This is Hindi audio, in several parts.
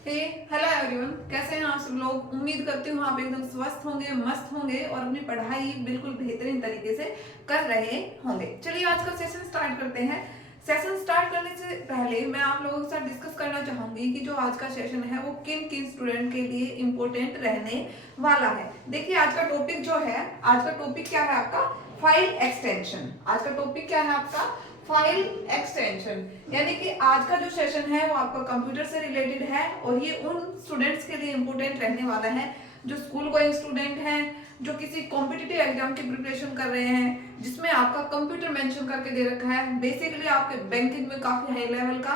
हे हेलो एवरीवन, कैसे हैं आप सब लोग। उम्मीद करती हूँ आप एकदम स्वस्थ होंगे, मस्त होंगे और अपनी पढ़ाई बिल्कुल बेहतरीन तरीके से कर रहे होंगे। चलिए आज का सेशन स्टार्ट करते हैं। सेशन स्टार्ट करने से पहले मैं आप लोगों के साथ डिस्कस करना चाहूंगी कि जो आज का सेशन है वो किन किन स्टूडेंट के लिए इम्पोर्टेंट रहने वाला है। देखिए आज का टॉपिक जो है, आज का टॉपिक क्या है आपका, फाइल एक्सटेंशन। आज का टॉपिक क्या है आपका, फाइल एक्सटेंशन। यानी कि आज का जो सेशन है वो आपका कंप्यूटर से रिलेटेड है और ये उन स्टूडेंट्स के लिए इम्पोर्टेंट रहने वाला है जो स्कूल गोइंग स्टूडेंट हैं, जो किसी कॉम्पिटिटिव एग्जाम की प्रिपरेशन कर रहे हैं जिसमें आपका कंप्यूटर मेंशन करके दे रखा है। बेसिकली आपके बैंकिंग में काफी हाई लेवल का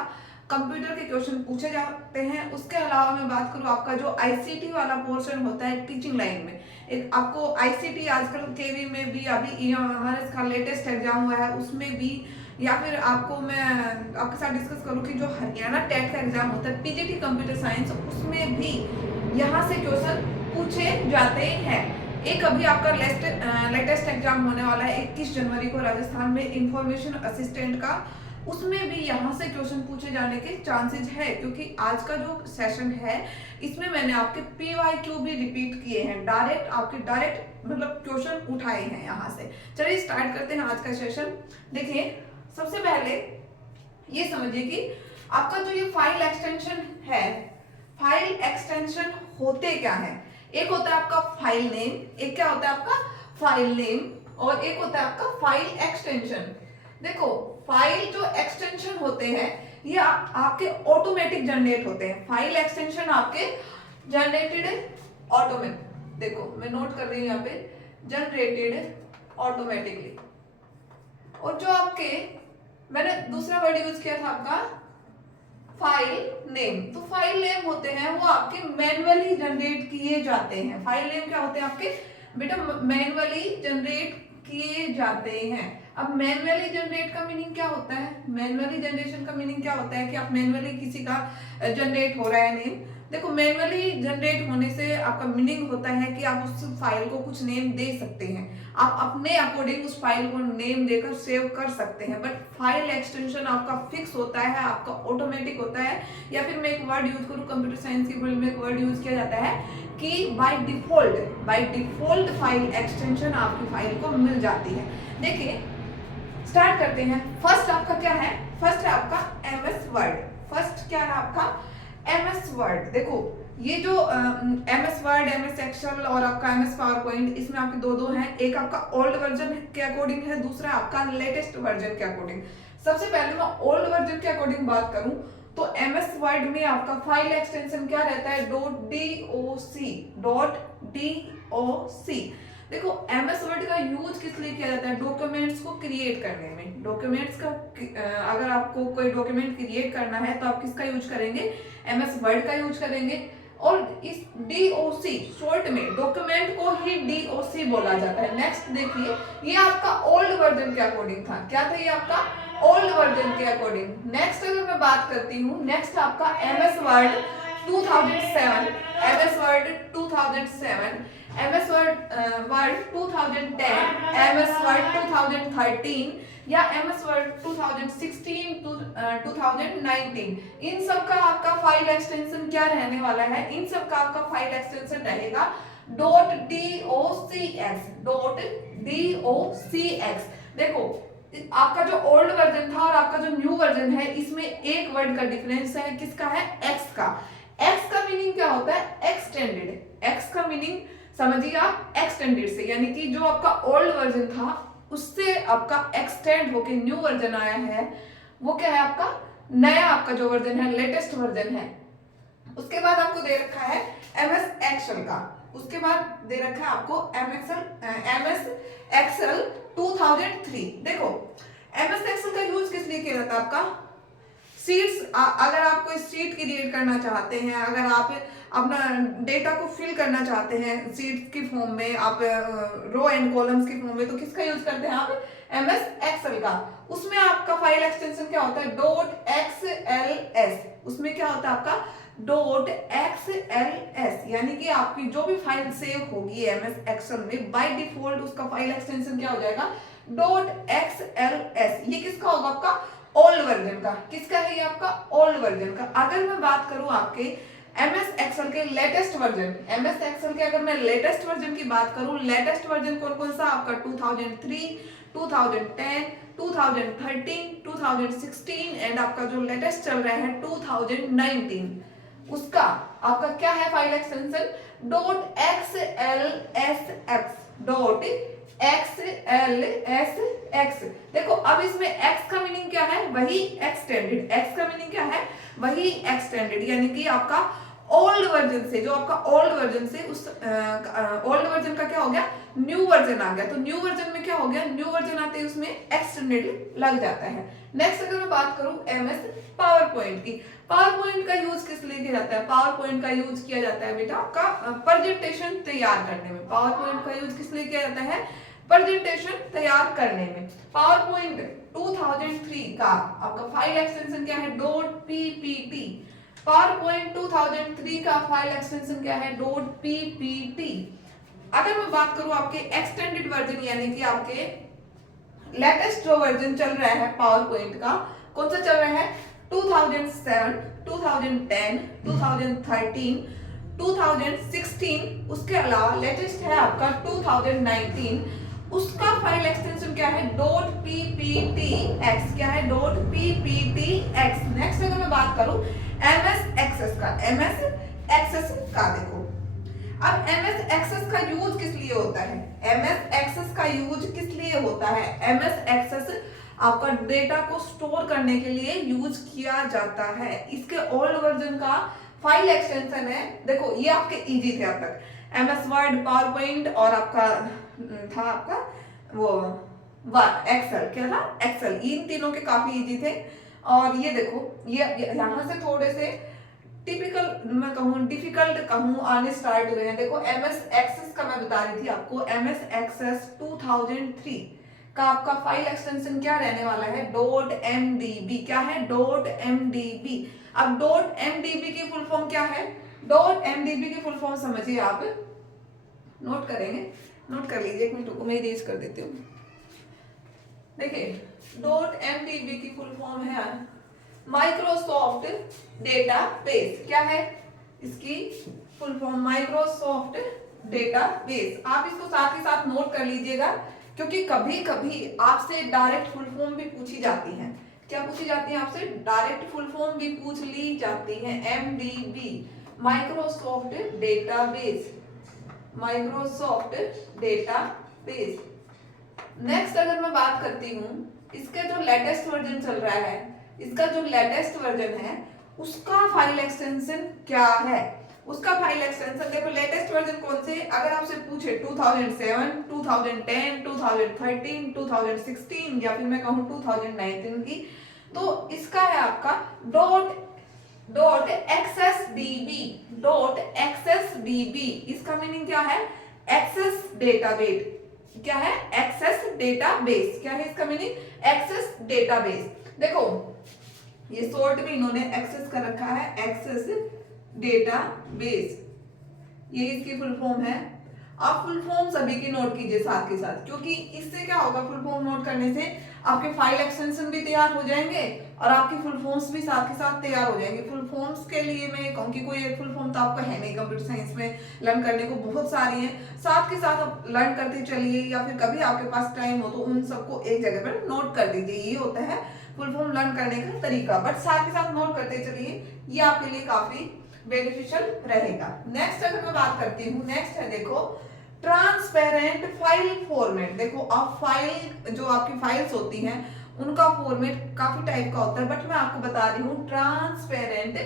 कंप्यूटर के क्वेश्चन पूछे जाते हैं। उसके अलावा मैं बात करूँ आपका जो आईसीटी वाला पोर्शन होता है टीचिंग लाइन में, एक आपको आईसीटी आजकल केवी में भी अभी हमारे इसका लेटेस्ट एग्जाम हुआ है उसमें भी, या फिर आपको मैं आपके साथ डिस्कस करूं कि जो हरियाणा टेट का एग्जाम होता है पीजीटी कंप्यूटर साइंस, उसमें भी यहाँ से क्वेश्चन पूछे जाते हैं। एक अभी आपका लेटेस्ट एग्जाम होने वाला है 21 जनवरी को राजस्थान में इंफॉर्मेशन असिस्टेंट का, उसमें भी यहाँ से क्वेश्चन पूछे जाने के चांसेस है क्योंकि आज का जो सेशन है इसमें मैंने आपके पीवाईक्यू भी रिपीट किए हैं, डायरेक्ट मतलब क्वेश्चन उठाए हैं यहाँ से। चलिए स्टार्ट करते हैं आज का सेशन। देखिए सबसे पहले ये समझिए कि आपका जो ये फाइल एक्सटेंशन है, फाइल एक्सटेंशन होते क्या है। एक होता है आपका फाइल नेम, एक क्या होता है आपका फाइल नेम और एक होता है आपका फाइल एक्सटेंशन। देखो फाइल जो एक्सटेंशन होते हैं ये आपके ऑटोमेटिक जनरेट होते हैं। फाइल एक्सटेंशन आपके जनरेटेड ऑटोमेटिक, देखो मैं नोट कर रही हूं यहाँ पे, जनरेटेड ऑटोमेटिकली। और जो आपके मैंने दूसरा वर्ड यूज किया था आपका फाइल नेम, तो फाइल नेम होते हैं वो आपके मैन्युअली जनरेट किए जाते हैं। फाइल नेम क्या होते हैं आपके बेटा, मैन्युअली जनरेट किए जाते हैं। अब मैन्युअली जनरेट का मीनिंग क्या होता है, मैन्युअली जनरेशन का मीनिंग क्या होता है कि आप मैन्युअली किसी का जनरेट हो रहा है नेम। देखो मैन्युअली जनरेट होने से आपका मीनिंग होता है कि आप उस फाइल को कुछ नेम दे सकते हैं, आप अपने अकॉर्डिंग उस फाइल को नेम देकर सेव कर सकते हैं। बट फाइल एक्सटेंशन आपका फिक्स होता है, आपका ऑटोमेटिक होता है। या फिर मैं एक वर्ड यूज करूँ, कंप्यूटर साइंस की फील्ड में एक वर्ड यूज किया जाता है कि बाय डिफॉल्ट फाइल एक्सटेंशन आपकी फाइल को मिल जाती है। देखिए स्टार्ट करते हैं। फर्स्ट आपका क्या है, फर्स्ट है आपका एमएस वर्ड। फर्स्ट क्या है आपका एमएस वर्ड। देखो ये जो एमएस वर्ड, एमएस एक्सेल और आपका एमएस पावर पॉइंट, इसमें आपके दो हैं। एक आपका ओल्ड वर्जन के अकॉर्डिंग है, दूसरा आपका लेटेस्ट वर्जन के अकॉर्डिंग। सबसे पहले मैं ओल्ड वर्जन के अकॉर्डिंग बात करूं तो एमएस वर्ड में आपका फाइल एक्सटेंशन क्या रहता है, .doc। देखो एमएस वर्ड का यूज किस लिए किया जाता है, डॉक्यूमेंट्स को क्रिएट करने में। डॉक्यूमेंट्स का अगर आपको कोई डॉक्यूमेंट क्रिएट करना है तो आप किसका यूज करेंगे, एमएस वर्ड का यूज करेंगे। और इस DOC शॉर्ट में डॉक्यूमेंट को ही DOC बोला जाता है। नेक्स्ट देखिए ये आपका ओल्ड वर्जन के अकॉर्डिंग था, क्या था ये आपका ओल्ड वर्जन के अकॉर्डिंग। नेक्स्ट अगर मैं बात करती हूँ, नेक्स्ट आपका MS word 2007, MS word 2007, MS word 2010, MS word 2013 या एमएस वर्ड 2016 टू 2019। इन सब का आपका फाइल एक्सटेंशन क्या रहने वाला है, इन सब का आपका फाइल एक्सटेंशन रहेगा .docx। देखो आपका जो ओल्ड वर्जन था और आपका जो न्यू वर्जन है इसमें एक वर्ड का डिफरेंस है, किसका है, एक्स का। एक्स का मीनिंग क्या होता है, एक्सटेंडेड। एक्स का मीनिंग समझिए आप एक्सटेंडेड से, यानी कि जो आपका ओल्ड वर्जन था उससे आपका एक्सटेंड होके न्यू वर्जन आया है, वो क्या है आपका नया, आपका जो वर्जन है लेटेस्ट वर्जन है। उसके बाद आपको दे रखा है एमएस एक्सेल का, उसके बाद दे रखा है आपको एमएस एक्सेल 2003। देखो एमएस एक्सेल का यूज किस लिए किया जाता है आपका, शीट्स, अगर आप कोई शीट क्रिएट करना चाहते हैं, अगर आप अपना डेटा को फिल करना चाहते हैं शीट्स की फॉर्म में, आप रो एंड कॉलम्स की फॉर्म में, तो किसका यूज करते हैं आप, एमएस एक्सेल का। उसमें आपका फाइल एक्सटेंशन क्या होता है, .xls। उसमें क्या होता है आपका .xls, यानी कि आपकी जो भी फाइल सेव होगी एमएस एक्सेल में बाय डिफॉल्ट उसका फाइल एक्सटेंशन क्या हो जाएगा, .xls। ये किसका होगा आपका ओल्ड वर्जन का, किसका है ये आपका ओल्ड वर्जन का। अगर मैं बात करूं आपके एमएस एक्सेल के लेटेस्ट वर्जन, एमएस एक्सेल के अगर मैं लेटेस्ट वर्जन की बात करूं, लेटेस्ट वर्जन कौन कौन सा आपका 2003, 2010, 2013, 2016 एंड आपका जो लेटेस्ट चल रहा है 2019, उसका आपका क्या है फाइल एक्सटेंशन .xlsx. देखो अब इसमें x का मीनिंग क्या है, वही एक्सटेंडेड, x का मीनिंग क्या है, वही एक्सटेंडेड, यानी कि आपका ओल्ड वर्जन से, जो आपका ओल्ड वर्जन से उस ओल्ड वर्जन का क्या हो गया, न्यू वर्जन आ गया। तो न्यू वर्जन में क्या हो गया, न्यू वर्जन आते ही उसमें एक्सटेंडेड लग जाता है। नेक्स्ट अगर मैं बात करूं एमएस पावर पॉइंट की, पावर पॉइंट का यूज किस लिए किया जाता है, पावर पॉइंट का यूज किया जाता है बेटा आपका प्रेजेंटेशन तैयार करने में। पावर पॉइंट का यूज किस लिए किया जाता है, प्रेजेंटेशन तैयार करने में। पावर पॉइंट 2003 का आपका फाइल एक्सटेंशन क्या है, .ppt। पावर पॉइंट 2003 का फाइल एक्सटेंशन क्या है, .ppt। अगर मैं बात करूं आपके एक्सटेंडेड वर्जन, यानी कि आपके लेटेस्ट जो वर्जन चल रहा है पावर पॉइंट का, कौन सा चल रहा है, 2007, 2010, 2013, 2016, उसके अलावा लेटेस्ट है आपका 2019, उसका फाइल एक्सटेंशन क्या है, .pptx। क्या है, .pptx। नेक्स्ट अगर मैं बात करूं एमएस एक्सेस का, एमएस एक्सेस का, देखो अब एमएस एक्सेस का यूज किस लिए होता है, एमएस एक्सेस का यूज किस लिए होता है, एमएस एक्सेस आपका डेटा को स्टोर करने के लिए यूज किया जाता है। इसके ओल्ड वर्जन का फाइल एक्सटेंशन है, देखो ये आपके इजी थे अब तक, एमएस वर्ड, पावर पॉइंट और आपका था आपका वो एक्सेल, क्या था, एक्सेल। इन तीनों के काफी इजी थे। और ये देखो ये यहाँ से थोड़े से टिपिकल मैं कहूँ, डिफिकल्ट कहूँ, आने स्टार्ट हुए हैं। देखो एमएस एक्सेस का मैं बता रही थी आपको, एमएस एक्सेस 2003 का आपका फाइल एक्सटेंशन क्या रहने वाला है, .mdb। क्या है, .mdb। अब .mdb की फुल फॉर्म क्या है, .mdb की फुल फॉर्म समझिए आप, नोट करेंगे, नोट कर लीजिए, एक मिनट को मैं इरेज कर देती हूँ। देखिए .mdb की फुल फॉर्म है माइक्रोसॉफ्ट डेटाबेस। क्या है इसकी फुल फॉर्म, माइक्रोसॉफ्ट डेटाबेस। आप इसको साथ ही साथ नोट कर लीजिएगा, क्योंकि कभी कभी आपसे डायरेक्ट फुल फॉर्म भी पूछी जाती है। क्या पूछी जाती है आपसे, डायरेक्ट फुल फॉर्म भी पूछ ली जाती है। MDB Microsoft database, Microsoft database. Next अगर मैं बात करती हूँ, इसके जो लेटेस्ट वर्जन चल रहा है, इसका जो लेटेस्ट वर्जन है उसका फाइल एक्सटेंशन क्या है, उसका फाइल एक्सटेंशन देखो, लेटेस्ट वर्जन कौन से, अगर आपसे पूछे 2007, 2010, 2013, 2016 या फिर मैं कहूँ 2019 की, तो इसका है आपका .xsdb। इसका मीनिंग क्या है, एक्सेस डेटाबेस। क्या है, एक्सेस डेटाबेस। क्या है इसका मीनिंग, एक्सेस डेटाबेस। देखो ये शॉर्ट भी इन्होंने एक्सेस कर रखा है, एक्सेस डेटाबेस, ये इसकी फुल फॉर्म है। आप फुल फॉर्म सभी की नोट कीजिए साथ के साथ, क्योंकि इससे क्या होगा, फुल फॉर्म नोट करने से आपके फाइल एक्सटेंशन भी तैयार हो जाएंगे और आपकी फुल फॉर्म्स भी साथ के साथ तैयार हो जाएंगे। फुल फॉर्म्स के लिए मैं कहूँ कि कोई एक फुल फॉर्म तो आपका है नहीं, कंप्यूटर साइंस में लर्न करने को बहुत सारी है, साथ के साथ आप लर्न करते चलिए, या फिर कभी आपके पास टाइम हो तो उन सबको एक जगह पर नोट कर दीजिए। ये होता है फुल फॉर्म लर्न करने का तरीका, बट साथ के साथ नोट करते चलिए, ये आपके लिए काफी बेनिफिशियल रहेगा। नेक्स्ट अगर मैं बात करती हूँ, नेक्स्ट है देखो ट्रांसपेरेंट फाइल फॉर्मेट। देखो आप फाइल, जो आपकी फाइल्स होती हैं उनका फॉर्मेट काफी टाइप का होता है, बट मैं आपको बता रही हूँ transparent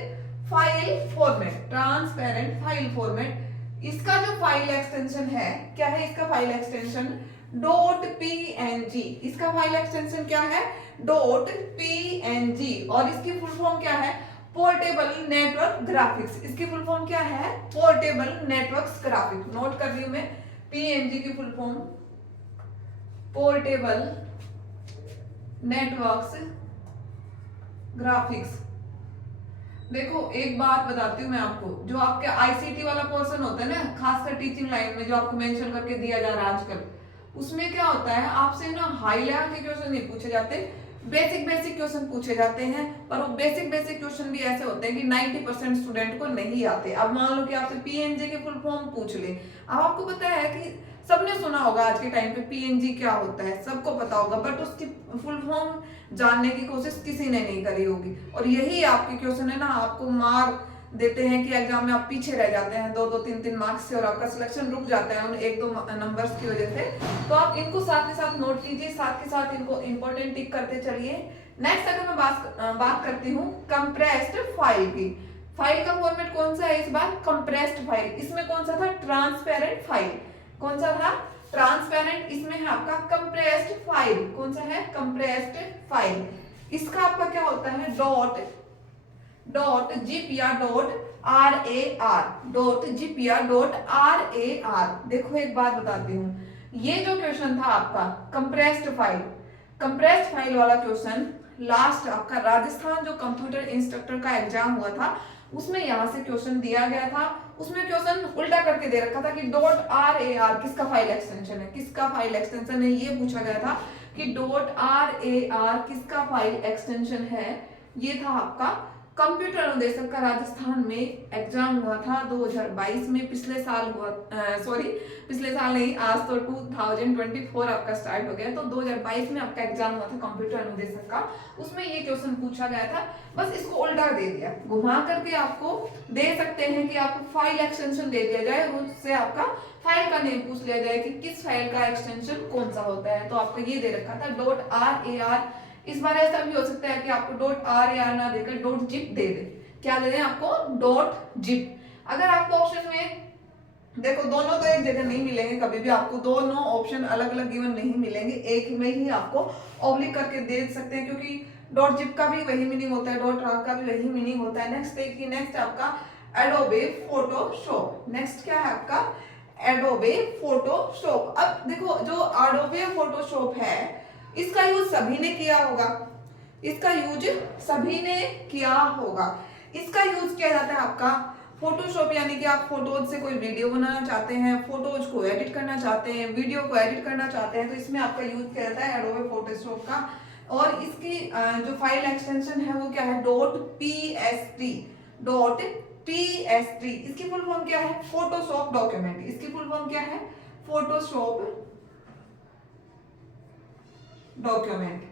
file format, transparent file format. इसका जो फाइल एक्सटेंशन है, क्या है इसका फाइल एक्सटेंशन, .png। इसका फाइल एक्सटेंशन क्या है, .png। और इसकी फुल फॉर्म क्या है, पोर्टेबल नेटवर्क ग्राफिक्स। इसकी फुल फॉर्म क्या है, पोर्टेबल नेटवर्क ग्राफिक्स। नोट कर रही हूं मैं, PNG की full form portable networks graphics. देखो एक बात बताती हूँ मैं आपको, जो आपके ICT वाला पोर्शन होता है ना, खासकर टीचिंग लाइन में जो आपको मेंशन करके दिया जा रहा है आजकल, उसमें क्या होता है, आपसे ना हाई लेवल के क्वेश्चन नहीं पूछे जाते, बेसिक बेसिक क्वेश्चन पूछे जाते हैं, पर वो बेसिक बेसिक क्वेश्चन भी ऐसे होते हैं कि 90% स्टूडेंट को नहीं आते। अब मान लो कि आपसे पीएनजी के फुल फॉर्म पूछ ले, अब आपको पता है कि सबने सुना होगा आज के टाइम पे पीएनजी क्या होता है, सबको पता होगा, बट उसकी फुल फॉर्म जानने की कोशिश किसी ने नहीं करी होगी। और यही आपके क्वेश्चन है ना, आपको मार देते हैं कि एग्जाम में आप पीछे रह जाते हैं 2-3 मार्क्स से, और आपका सिलेक्शन रुक जाता है उन 1-2 नंबर्स की वजह से। तो आप इनको साथ के साथ नोट कीजिए, साथ के साथ इनको इंपॉर्टेंट टिक करते चलिए। नेक्स्ट अगर मैं बात करती हूँ कंप्रेस्ड फाइल की, फाइल का फॉर्मेट कौन सा है इस बार, कंप्रेस्ड फाइल। इसमें कौन सा था, ट्रांसपेरेंट फाइल, कौन सा था, ट्रांसपेरेंट। इसमें है आपका कंप्रेस्ड फाइल, कौन सा है, कंप्रेस्ड फाइल। इसका आपका क्या होता है, .gpr.rar देखो एक बात बताती हूँ, ये जो क्वेश्चन था आपका कंप्रेस्ड फाइल वाला क्वेश्चन, लास्ट आपका राजस्थान जो कंप्यूटर इंस्ट्रक्टर का एग्जाम हुआ था उसमें यहाँ से क्वेश्चन दिया गया था। उसमें क्वेश्चन उल्टा करके दे रखा था कि .rar किसका फाइल एक्सटेंशन है, किसका फाइल एक्सटेंशन है, ये पूछा गया था कि .rar किसका फाइल एक्सटेंशन है। ये था आपका कंप्यूटर अनुदेशक का राजस्थान में एग्जाम हुआ था 2022 में, पिछले साल हुआ, पिछले साल नहीं, आज तो 2024 आपका स्टार्ट हो गया, तो 2022 में आपका एग्जाम हुआ था कंप्यूटर अनुदेशक का, उसमें ये क्वेश्चन पूछा गया था। बस इसको उल्टा दे दिया, घुमा करके आपको दे सकते हैं कि आपको फाइल एक्सटेंशन दे दिया जाए, उससे आपका फाइल का नेम पूछ लिया जाए कि किस फाइल का एक्सटेंशन कौन सा होता है। तो आपको ये दे रखा था .rar। इस बार ऐसा भी हो सकता है कि आपको .rar ना देकर .zip दे दे, क्या दे दें आपको, .zip। अगर आपको ऑप्शन में देखो दोनों तो एक जगह नहीं मिलेंगे, कभी भी आपको दोनों ऑप्शन अलग अलग गिवन नहीं मिलेंगे, एक में ही आपको ऑब्लिक करके दे सकते हैं, क्योंकि .zip का भी वही मीनिंग होता है, .rar का भी वही मीनिंग होता है। नेक्स्ट देखिए, नेक्स्ट आपका एडोबे फोटोशॉप। नेक्स्ट क्या है आपका, एडोबे फोटोशॉप। अब देखो जो एडोबे फोटोशॉप है इसका यूज सभी ने किया होगा, इसका यूज सभी ने किया होगा। इसका यूज किया जाता है आपका फोटोशॉप, यानी कि आप फोटोज से कोई वीडियो बनाना चाहते हैं, फोटोज को एडिट करना चाहते हैं, वीडियो को एडिट करना चाहते हैं, तो इसमें आपका यूज किया जाता है एडोबे फोटोशॉप का। और इसकी जो फाइल एक्सटेंशन है वो क्या है, .pst। इसकी फुल फॉर्म क्या है, फोटोशॉप डॉक्यूमेंट। इसकी फुल फॉर्म क्या है, फोटोशॉप डॉक्यूमेंट।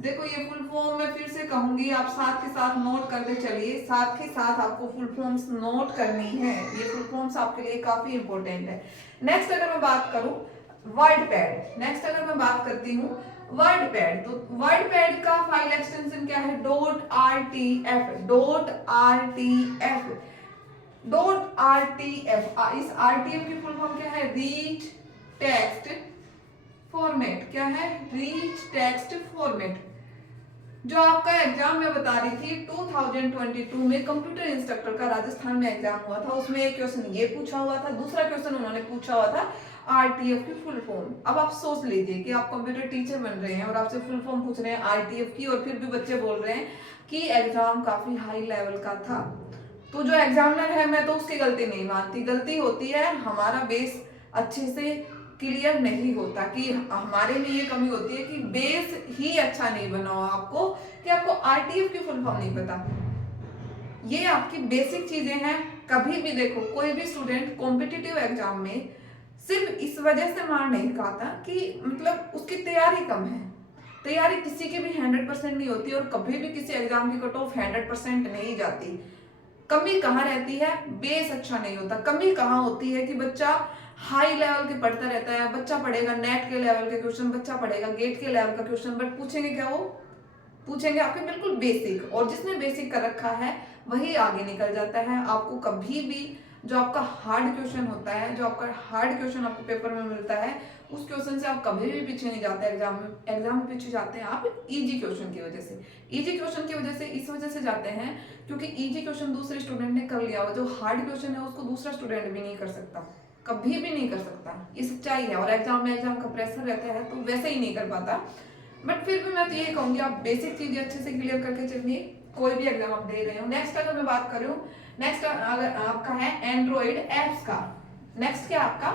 देखो ये फुल फॉर्म मैं फिर से कहूंगी, आप साथ के साथ नोट करते चलिए, साथ के साथ आपको फुल फॉर्म्स नोट करनी है, ये फुल फॉर्म्स आपके लिए काफी इंपॉर्टेंट है। नेक्स्ट अगर मैं बात करूं वर्डपैड, नेक्स्ट अगर मैं बात करती हूँ वर्डपैड, तो वर्डपैड का फाइल एक्सटेंशन क्या है, .rtf। इस RTF की फुल फॉर्म क्या है, रिच टेक्स्ट फॉर्मेट। क्या है, रिच टेक्स्ट फॉर्मेट। जो आपका एग्जाम में बता रही थी 2022 में कंप्यूटर इंस्ट्रक्टर का राजस्थान में एग्जाम हुआ था, उसमें एक क्वेश्चन ये पूछा हुआ था, दूसरा क्वेश्चन उन्होंने पूछा हुआ था RTF की फुल फॉर्म। अब आप सोच लीजिए कि आप कंप्यूटर टीचर बन रहे हैं और आपसे फुल फॉर्म पूछ रहे हैं RTF की, और फिर भी बच्चे बोल रहे हैं कि एग्जाम काफी हाई लेवल का था। तो जो एग्जामिनर है, मैं तो उसकी गलती नहीं मानती, गलती होती है हमारा बेस अच्छे से क्लियर नहीं होता, कि हमारे में ये कमी होती है कि बेस ही अच्छा नहीं बना हो आपको, कि आपको RTF की फुल फॉर्म नहीं पता। ये आपकी बेसिक चीजें हैं। कभी भी देखो कोई भी स्टूडेंट कॉम्पिटिटिव एग्जाम में सिर्फ इस वजह से मार नहीं खाता कि मतलब उसकी तैयारी कम है, तैयारी किसी की भी 100% नहीं होती, और कभी भी किसी एग्जाम की कट ऑफ 100% नहीं जाती। कमी कहाँ रहती है, बेस अच्छा नहीं होता। कमी कहाँ होती है कि बच्चा हाई लेवल के पढ़ता रहता है, बच्चा पढ़ेगा नेट के लेवल के क्वेश्चन, बच्चा पढ़ेगा गेट के लेवल का क्वेश्चन, बट पूछेंगे क्या, वो पूछेंगे आपके बिल्कुल बेसिक, और जिसने बेसिक कर रखा है वही आगे निकल जाता है। आपको कभी भी जो आपका हार्ड क्वेश्चन होता है, जो आपका हार्ड क्वेश्चन आपको पेपर में मिलता है, उस क्वेश्चन से आप कभी भी पीछे नहीं जाते। एग्जाम में पीछे जाते हैं आप इजी क्वेश्चन की वजह से। इजी क्वेश्चन की वजह से इस वजह से जाते हैं क्योंकि इजी क्वेश्चन दूसरे स्टूडेंट ने कर लिया हो, जो हार्ड क्वेश्चन है उसको दूसरा स्टूडेंट भी नहीं कर सकता, कभी भी नहीं कर सकता, ये सच्चाई है। और एग्जाम का प्रेशर रहता है तो वैसे ही नहीं कर पाता। बट फिर भी मैं तो ये कहूंगी आप बेसिक चीजें अच्छे से क्लियर करके चलिए, कोई भी एग्जाम आप दे रहे हो। नेक्स्ट अगर मैं बात करूं, नेक्स्ट अगर आपका है एंड्रॉइड एप्स का। नेक्स्ट क्या आपका,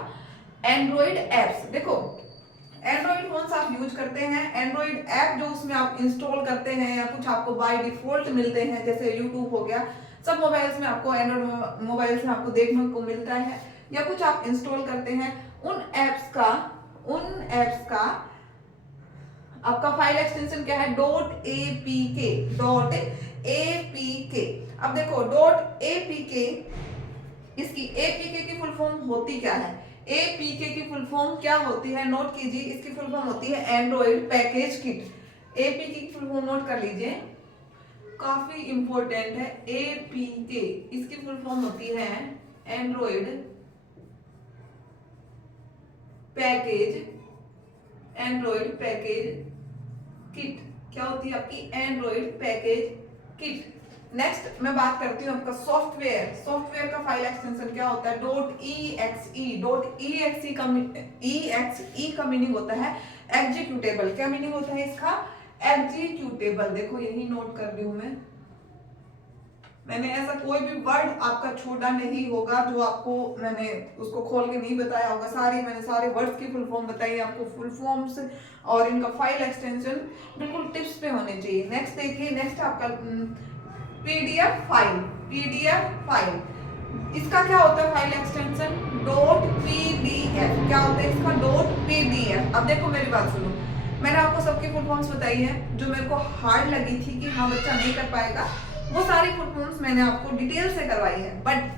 एंड्रॉइड एप्स। देखो एंड्रॉइड फोन आप यूज करते हैं, एंड्रॉइड ऐप जो उसमें आप इंस्टॉल करते हैं या कुछ आपको बाय डिफॉल्ट मिलते हैं, जैसे यूट्यूब हो गया, सब मोबाइल्स में आपको, एंड्रॉइड मोबाइल्स में आपको देखने को मिलता है, या कुछ आप इंस्टॉल करते हैं, उन एप्स का आपका फाइल एक्सटेंशन क्या है, .apk। अब देखो .apk, इसकी APK की फुल फॉर्म होती क्या है, APK की फुल फॉर्म क्या होती है, नोट कीजिए, इसकी फुल फॉर्म होती है एंड्रॉइड पैकेज किट। APK की फुल फॉर्म नोट कर लीजिए, काफी इंपॉर्टेंट है। APK इसकी फुल फॉर्म होती है एंड्रॉइड पैकेज किट। क्या होती है आपकी एंड्रॉइड पैकेज किट। नेक्स्ट मैं बात करती हूँ आपका सॉफ्टवेयर का फाइल एक्सटेंशन क्या होता है, .exe का मीनिंग होता है एग्जीक्यूटेबल। क्या मीनिंग होता है इसका, एग्जीक्यूटेबल। देखो यही नोट कर रही हूं मैंने ऐसा कोई भी वर्ड आपका छोटा नहीं होगा जो आपको मैंने उसको खोल के नहीं बताया होगा। मैंने सारे वर्ड्स की फुल फॉर्म बताई आपको, फुल फॉर्म्स और इनका फाइल एक्सटेंशन बिल्कुल टिप्स पे होने चाहिए। नेक्स्ट देखिए, नेक्स्ट आपका पीडीएफ फाइल। इसका क्या होता है फाइल एक्सटेंशन, .pdf। क्या होता है इसका, .pdf। अब देखो मेरी बात सुनो, मैंने आपको सबकी फुल फॉर्म्स बताई है, जो मेरे को हार्ड लगी थी कि हाँ बच्चा नहीं कर पाएगा, वो सारी फुल फॉर्म्स मैंने आपको डिटेल से करवाई है। बट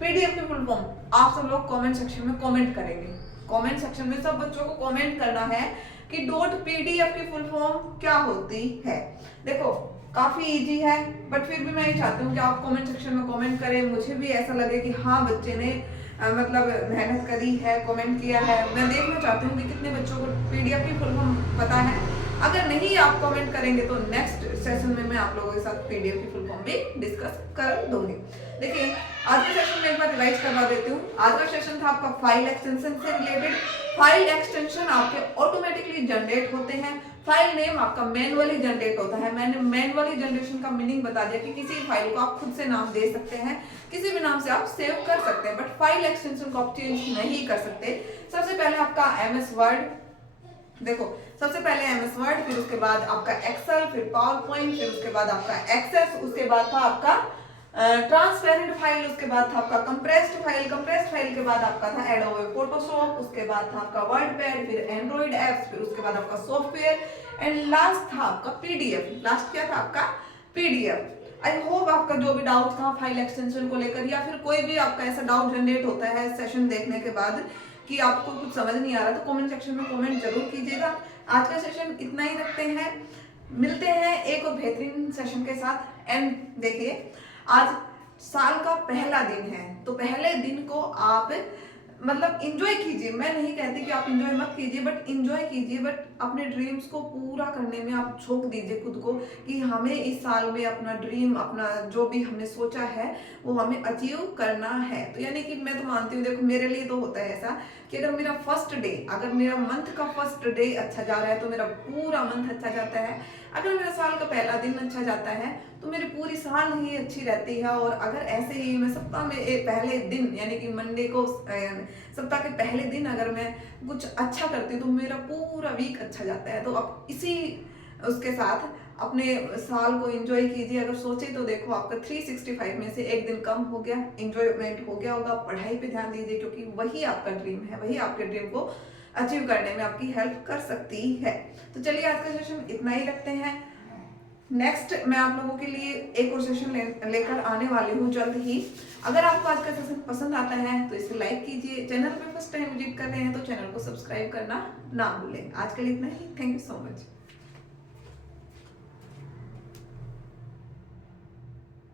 पीडीएफ की फुल फॉर्म आप सब लोग कमेंट सेक्शन में कमेंट करेंगे, कमेंट सेक्शन में सब बच्चों को कमेंट करना है कि .pdf की फुल फॉर्म क्या होती है। देखो काफी इजी है, बट फिर भी मैं ये चाहती हूँ कि आप कमेंट सेक्शन में कमेंट करें, मुझे भी ऐसा लगे कि हाँ बच्चे ने मतलब मेहनत करी है, कमेंट किया है। मैं देखना चाहती हूँ कि कितने बच्चों को पीडीएफ की फुल फॉर्म पता है। अगर नहीं आप कमेंट करेंगे तो नेक्स्ट सेशन में मैं आप लोगों के साथ पीडीएफ की फुल फॉर्म भी डिस्कस कर दूंगी। देखिए आज के सेशन में एक बार रिवाइज करवा देती हूँ। आज का सेशन था आपका फाइल एक्सटेंशन से रिलेटेड। फाइल एक्सटेंशन आपके ऑटोमेटिकली जनरेट होते हैं, फाइल नेम आपका मैनुअली जनरेट होता है। मैंने मैनुअली जनरेशन का मीनिंग बता दिया कि किसी फाइल को आप खुद से नाम दे सकते हैं, किसी भी नाम से आप सेव कर सकते हैं, बट फाइल एक्सटेंशन को आप चेंज नहीं कर सकते। सबसे पहले आपका एमएस वर्ड, देखो सबसे पहले एमएस वर्ड, फिर उसके बाद आपका एक्सेल, फिर पावर पॉइंट, फिर उसके बाद आपका एक्सेस, उसके बाद था आपका ट्रांसपेरेंट फाइल, उसके बाद था आपका कंप्रेस्ड फाइल के बाद आपका था एडोबे फोटोशॉप, उसके बाद था आपका वर्डपैड, फिर एंड्रॉइड एप्स, फिर उसके बाद आपका सॉफ्टवेयर, एंड लास्ट था आपका पीडीएफ। लास्ट क्या था आपका पीडीएफ। आई होप आपका जो भी डाउट था फाइल एक्सटेंशन को लेकर, या फिर कोई भी आपका ऐसा डाउट जनरेट होता है सेशन देखने के बाद कि आपको कुछ समझ नहीं आ रहा, तो कमेंट सेक्शन में कमेंट जरूर कीजिएगा। आज का सेशन इतना ही रखते हैं, मिलते हैं एक और बेहतरीन सेशन के साथ। एंड देखिए आज साल का पहला दिन है, तो पहले दिन को आप मतलब इंजॉय कीजिए। मैं नहीं कहती कि आप इंजॉय मत कीजिए, बट इंजॉय कीजिए, बट अपने ड्रीम्स को पूरा करने में आप झोंक दीजिए खुद को कि हमें इस साल में अपना ड्रीम, अपना जो भी हमने सोचा है वो हमें अचीव करना है। तो यानी कि मैं तो मानती हूँ, देखो मेरे लिए तो होता है ऐसा कि अगर मेरा फर्स्ट डे, अगर मेरा मंथ का फर्स्ट डे अच्छा जा रहा है तो मेरा पूरा मंथ अच्छा जाता है। अगर मेरा साल का पहला दिन अच्छा जाता है तो मेरी पूरी साल ही अच्छी रहती है। और अगर ऐसे ही मैं सप्ताह में पहले दिन यानी कि मंडे को, सप्ताह के पहले दिन अगर मैं कुछ अच्छा करती हूँ तो मेरा पूरा वीक अच्छा जाता है। तो अब इसी उसके साथ अपने साल को एंजॉय कीजिए। अगर सोचे तो देखो आपका 365 में से एक दिन कम हो गया, एंजॉयमेंट हो गया होगा। पढ़ाई पे ध्यान दीजिए क्योंकि वही आपका ड्रीम है, वही आपके ड्रीम को अचीव करने में आपकी हेल्प कर सकती है। तो चलिए आज का सेशन इतना ही रखते हैं। नेक्स्ट मैं आप लोगों के लिए एक और सेशन लेकर आने वाली हूँ जल्द ही। अगर आपको आज का सेशन पसंद आता है तो इसे लाइक कीजिए। चैनल पे फर्स्ट टाइम विजिट कर रहे हैं तो चैनल को सब्सक्राइब करना ना भूलें। आज के लिए इतना ही। Thank you so much.